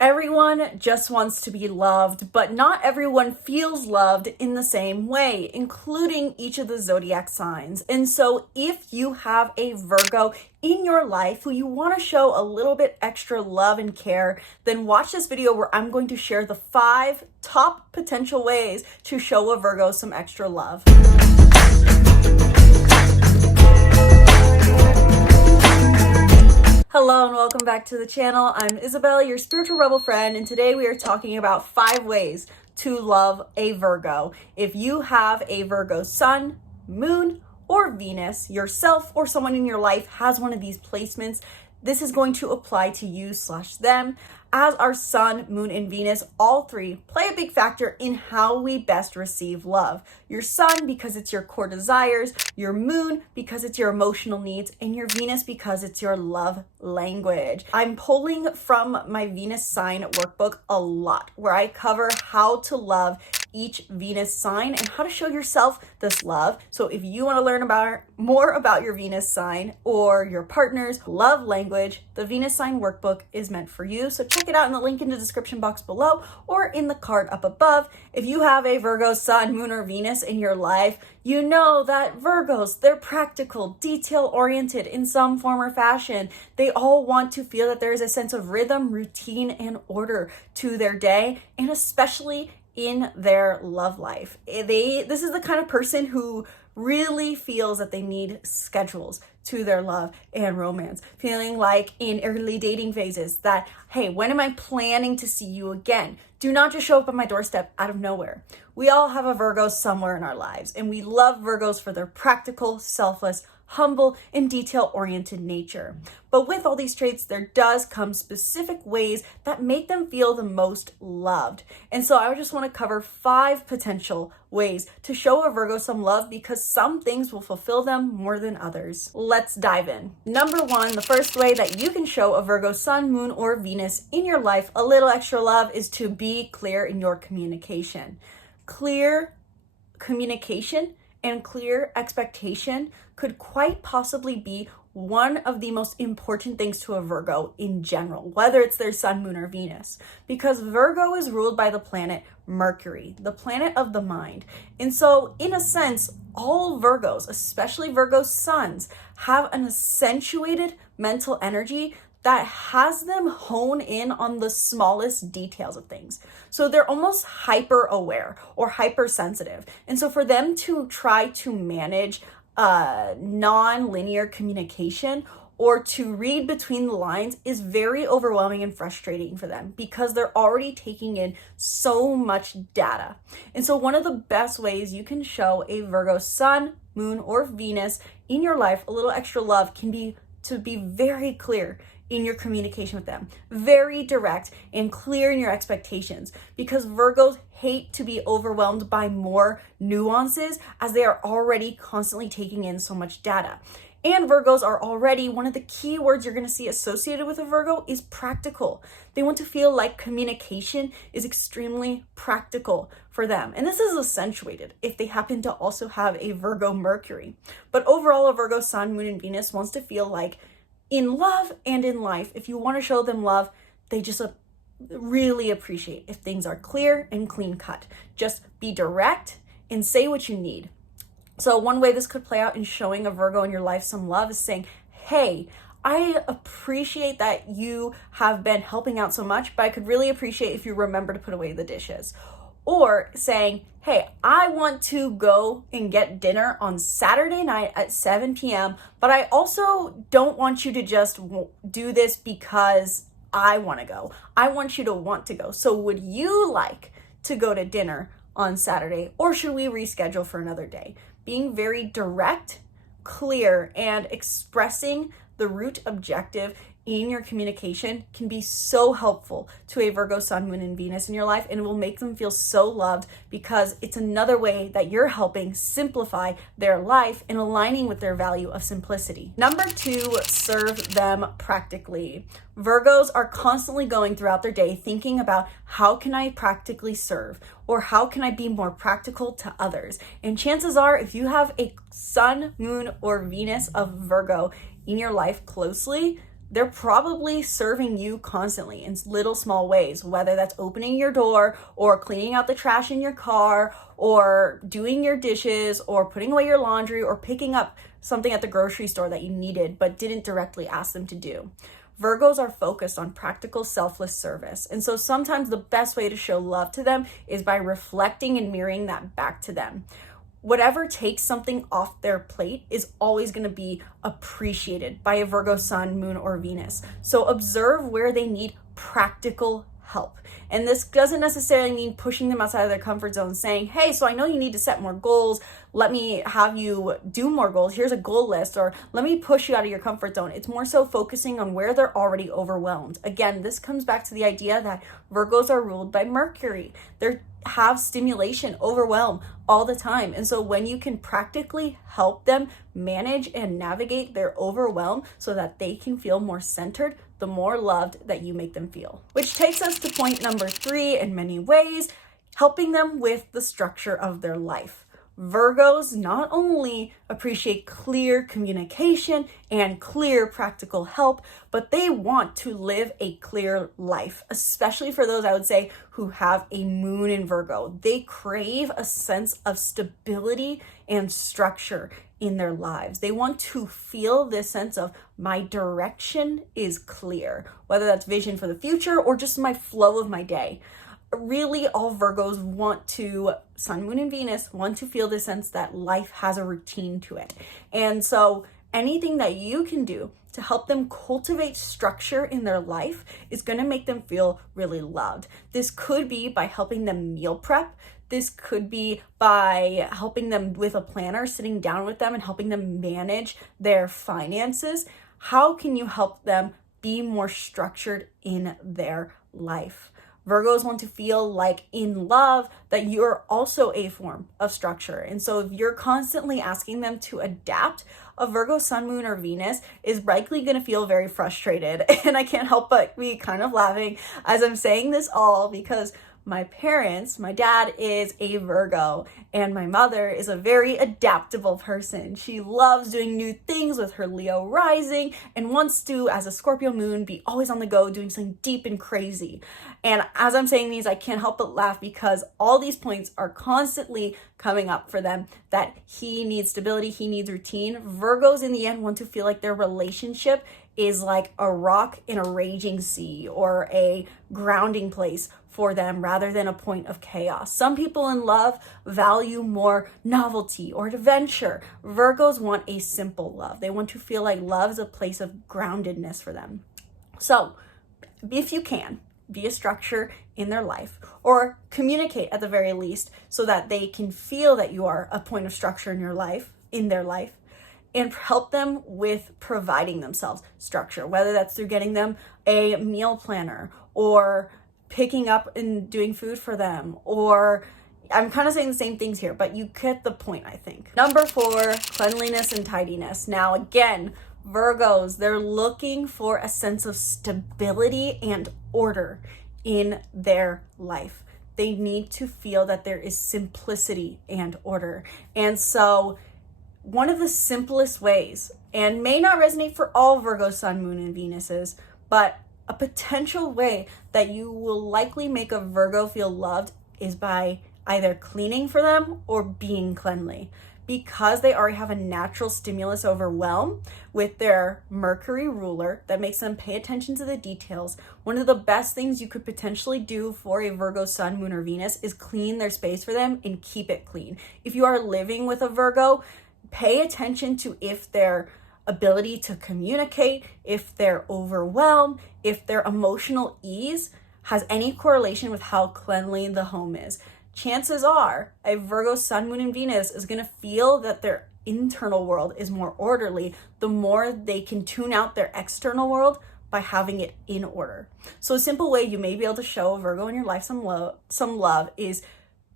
Everyone just wants to be loved, but not everyone feels loved in the same way, including each of the zodiac signs. And so if you have a Virgo in your life who you want to show a little bit extra love and care, then watch this video where I'm going to share the 5 top potential ways to show a Virgo some extra love. Hello and welcome back to the channel. I'm Isabelle, your spiritual rebel friend, and today we are talking about 5 ways to love a Virgo. If you have a Virgo Sun, Moon, or Venus, yourself or someone in your life has one of these placements, this is going to apply to you/them. As our Sun, Moon, and Venus, all 3 play a big factor in how we best receive love. Your Sun because it's your core desires, your Moon because it's your emotional needs, and your Venus because it's your love language. I'm pulling from my Venus sign workbook a lot, where I cover how to love each Venus sign and how to show yourself this love. So if you want to learn more about your Venus sign or your partner's love language, the Venus sign workbook is meant for you. So check it out in the link in the description box below or in the card up above. If you have a Virgo Sun, Moon, or Venus in your life, you know that Virgos, they're practical, detail-oriented in some form or fashion. They all want to feel that there is a sense of rhythm, routine, and order to their day, and especially in their love life. This is the kind of person who really feels that they need schedules to their love and romance, feeling like in early dating phases that, hey, when am I planning to see you again? Do not just show up at my doorstep out of nowhere. We all have a Virgo somewhere in our lives, and we love Virgos for their practical, selfless, humble, and detail-oriented nature. But with all these traits, there does come specific ways that make them feel the most loved. And so I just want to cover 5 potential ways to show a Virgo some love, because some things will fulfill them more than others. Let's dive in. Number 1, the first way that you can show a Virgo Sun, Moon, or Venus in your life a little extra love is to be clear in your communication. Clear communication and clear expectation could quite possibly be one of the most important things to a Virgo in general, whether it's their Sun, Moon, or Venus, because Virgo is ruled by the planet Mercury, the planet of the mind. And so in a sense, all Virgos, especially Virgo Suns, have an accentuated mental energy that has them hone in on the smallest details of things. So they're almost hyper aware or hypersensitive. And so for them to try to manage non-linear communication or to read between the lines is very overwhelming and frustrating for them, because they're already taking in so much data. And so one of the best ways you can show a Virgo Sun, Moon, or Venus in your life a little extra love can be to be very clear in your communication with them, very direct and clear in your expectations, because Virgos hate to be overwhelmed by more nuances, as they are already constantly taking in so much data. And Virgos are already, one of the key words you're going to see associated with a Virgo is practical. They want to feel like communication is extremely practical for them. And this is accentuated if they happen to also have a Virgo Mercury. But overall, a Virgo Sun, Moon, and Venus wants to feel like in love and in life, if you want to show them love, they just really appreciate if things are clear and clean cut. Just be direct and say what you need. So one way this could play out in showing a Virgo in your life some love is saying, hey, I appreciate that you have been helping out so much, but I could really appreciate if you remember to put away the dishes. Or saying, hey, I want to go and get dinner on Saturday night at 7 p.m., but I also don't want you to just do this because I want to go. I want you to want to go. So would you like to go to dinner on Saturday, or should we reschedule for another day? Being very direct, clear, and expressing the root objective in your communication can be so helpful to a Virgo Sun, Moon, and Venus in your life, and it will make them feel so loved, because it's another way that you're helping simplify their life and aligning with their value of simplicity. Number 2, serve them practically. Virgos are constantly going throughout their day thinking about, how can I practically serve, or how can I be more practical to others? And chances are, if you have a Sun, Moon, or Venus of Virgo in your life closely, they're probably serving you constantly in little small ways, whether that's opening your door or cleaning out the trash in your car or doing your dishes or putting away your laundry or picking up something at the grocery store that you needed but didn't directly ask them to do. Virgos are focused on practical, selfless service. And so sometimes the best way to show love to them is by reflecting and mirroring that back to them. Whatever takes something off their plate is always going to be appreciated by a Virgo Sun, Moon, or Venus. So observe where they need practical help. And this doesn't necessarily mean pushing them outside of their comfort zone, saying, hey, so I know you need to set more goals. Let me have you do more goals. Here's a goal list, or let me push you out of your comfort zone. It's more so focusing on where they're already overwhelmed. Again, this comes back to the idea that Virgos are ruled by Mercury. They have stimulation, overwhelm all the time. And so when you can practically help them manage and navigate their overwhelm so that they can feel more centered, the more loved that you make them feel. Which takes us to point number 3 in many ways, helping them with the structure of their life. Virgos not only appreciate clear communication and clear practical help, but they want to live a clear life, especially for those, I would say, who have a moon in Virgo. They crave a sense of stability and structure in their lives. They want to feel this sense of my direction is clear, whether that's vision for the future or just my flow of my day. Really, all Virgos want to, Sun, Moon, and Venus, want to feel the sense that life has a routine to it. And so anything that you can do to help them cultivate structure in their life is going to make them feel really loved. This could be by helping them meal prep. This could be by helping them with a planner, sitting down with them and helping them manage their finances. How can you help them be more structured in their life? Virgos want to feel like in love that you're also a form of structure. And so if you're constantly asking them to adapt, a Virgo Sun, Moon, or Venus is likely going to feel very frustrated. And I can't help but be kind of laughing as I'm saying this all because my parents, my dad is a Virgo and my mother is a very adaptable person. She loves doing new things with her Leo rising and wants to, as a Scorpio moon, be always on the go doing something deep and crazy. And as I'm saying these, I can't help but laugh because all these points are constantly coming up for them, that he needs stability, he needs routine. Virgos in the end want to feel like their relationship is like a rock in a raging sea or a grounding place for them rather than a point of chaos. Some people in love value more novelty or adventure. Virgos want a simple love. They want to feel like love is a place of groundedness for them. So if you can, be a structure in their life or communicate at the very least so that they can feel that you are a point of structure in your life, in their life, and help them with providing themselves structure, whether that's through getting them a meal planner or picking up and doing food for them, or I'm kind of saying the same things here, but you get the point, I think. Number 4, cleanliness and tidiness. Now, again, Virgos, they're looking for a sense of stability and order in their life. They need to feel that there is simplicity and order. And so one of the simplest ways, and may not resonate for all Virgo Sun, Moon, and Venuses, but a potential way that you will likely make a Virgo feel loved is by either cleaning for them or being cleanly. Because they already have a natural stimulus overwhelm with their Mercury ruler that makes them pay attention to the details, one of the best things you could potentially do for a Virgo Sun, Moon, or Venus is clean their space for them and keep it clean. If you are living with a Virgo, pay attention to if their ability to communicate, if they're overwhelmed, if their emotional ease has any correlation with how cleanly the home is. Chances are a Virgo Sun, Moon, and Venus is going to feel that their internal world is more orderly the more they can tune out their external world by having it in order. So a simple way you may be able to show a Virgo in your life some love is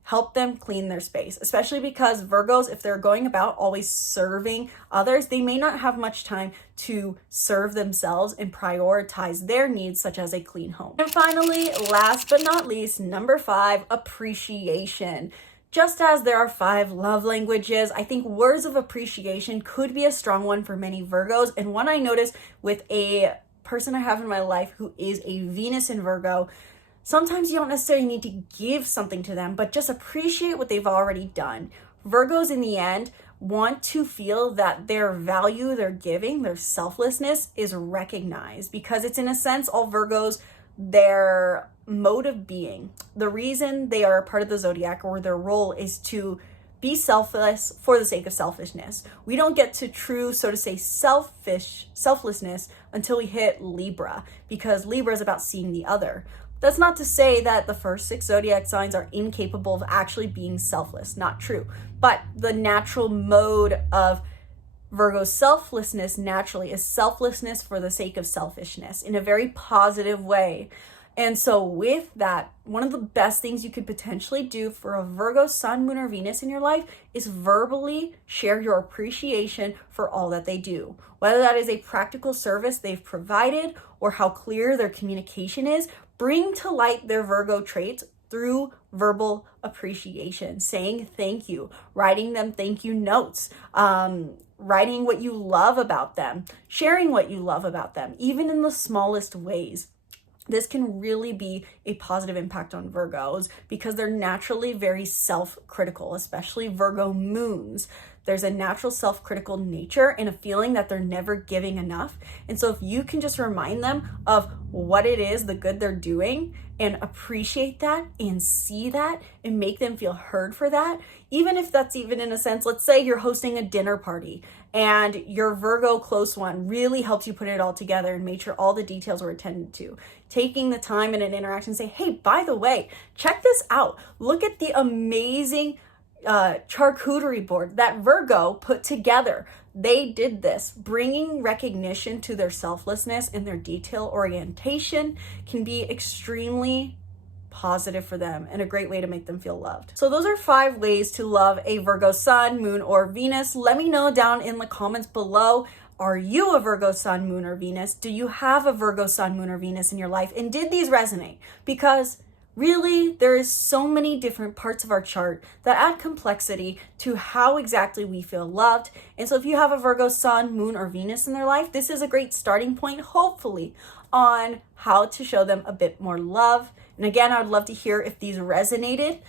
help them clean their space, especially because Virgos, if they're going about always serving others, they may not have much time to serve themselves and prioritize their needs, such as a clean home. And finally, last but not least, number 5, appreciation. Just as there are 5 love languages, I think words of appreciation could be a strong one for many Virgos. And one I noticed with a person I have in my life who is a Venus in Virgo, sometimes you don't necessarily need to give something to them, but just appreciate what they've already done. Virgos, in the end, want to feel that their value, their giving, their selflessness is recognized, because it's, in a sense, all Virgos, their mode of being. The reason they are a part of the zodiac, or their role, is to be selfless for the sake of selfishness. We don't get to true, so to say, selflessness until we hit Libra, because Libra is about seeing the other. That's not to say that the first 6 zodiac signs are incapable of actually being selfless. Not true. But the natural mode of Virgo's selflessness naturally is selflessness for the sake of selfishness in a very positive way. And so with that, one of the best things you could potentially do for a Virgo Sun, Moon, or Venus in your life is verbally share your appreciation for all that they do. Whether that is a practical service they've provided or how clear their communication is, bring to light their Virgo traits through verbal appreciation, saying thank you, writing them thank you notes, writing what you love about them, sharing what you love about them, even in the smallest ways. This can really be a positive impact on Virgos because they're naturally very self-critical, especially Virgo moons. There's a natural self-critical nature and a feeling that they're never giving enough. And so if you can just remind them of what it is, the good they're doing, and appreciate that and see that and make them feel heard for that, even if that's even in a sense, let's say you're hosting a dinner party and your Virgo close one really helped you put it all together and made sure all the details were attended to. Taking the time in an interaction, say, hey, by the way, check this out. Look at the amazing charcuterie board that Virgo put together. They did this. Bringing recognition to their selflessness and their detail orientation can be extremely positive for them and a great way to make them feel loved. So those are 5 ways to love a Virgo Sun, Moon, or Venus. Let me know down in the comments below. Are you a Virgo Sun, Moon, or Venus? Do you have a Virgo Sun, Moon, or Venus in your life? And did these resonate? Because really, there is so many different parts of our chart that add complexity to how exactly we feel loved. And so if you have a Virgo Sun, Moon, or Venus in their life, this is a great starting point, hopefully, on how to show them a bit more love. And again, I would love to hear if these resonated,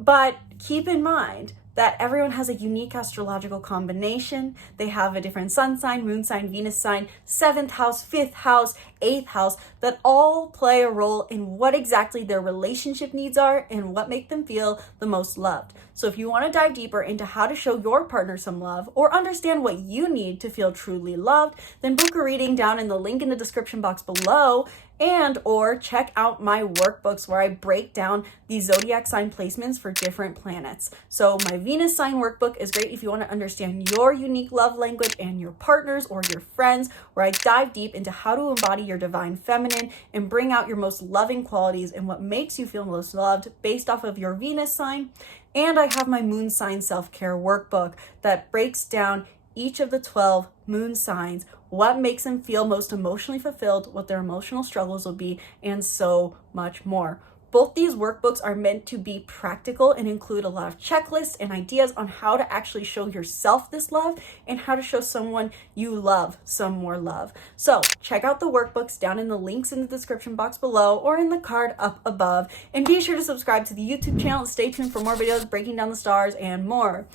but keep in mind that everyone has a unique astrological combination. They have a different sun sign, moon sign, Venus sign, 7th house, 5th house, 8th house, that all play a role in what exactly their relationship needs are and what make them feel the most loved. So if you want to dive deeper into how to show your partner some love or understand what you need to feel truly loved, then book a reading down in the link in the description box below, and or check out my workbooks where I break down the zodiac sign placements for different planets. So my Venus sign workbook is great if you want to understand your unique love language and your partners or your friends, where I dive deep into how to embody your divine feminine and bring out your most loving qualities and what makes you feel most loved based off of your Venus sign. And I have my moon sign self-care workbook that breaks down each of the 12 moon signs, what makes them feel most emotionally fulfilled, what their emotional struggles will be, and so much more. Both these workbooks are meant to be practical and include a lot of checklists and ideas on how to actually show yourself this love and how to show someone you love some more love. So check out the workbooks down in the links in the description box below or in the card up above. And be sure to subscribe to the YouTube channel and stay tuned for more videos breaking down the stars and more.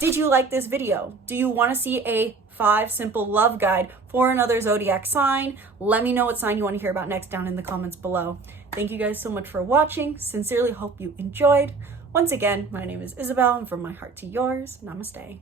Did you like this video? Do you want to see a 5 simple love guide for another zodiac sign? Let me know what sign you want to hear about next down in the comments below. Thank you guys so much for watching. Sincerely hope you enjoyed. Once again, my name is Isabelle, and from my heart to yours, namaste.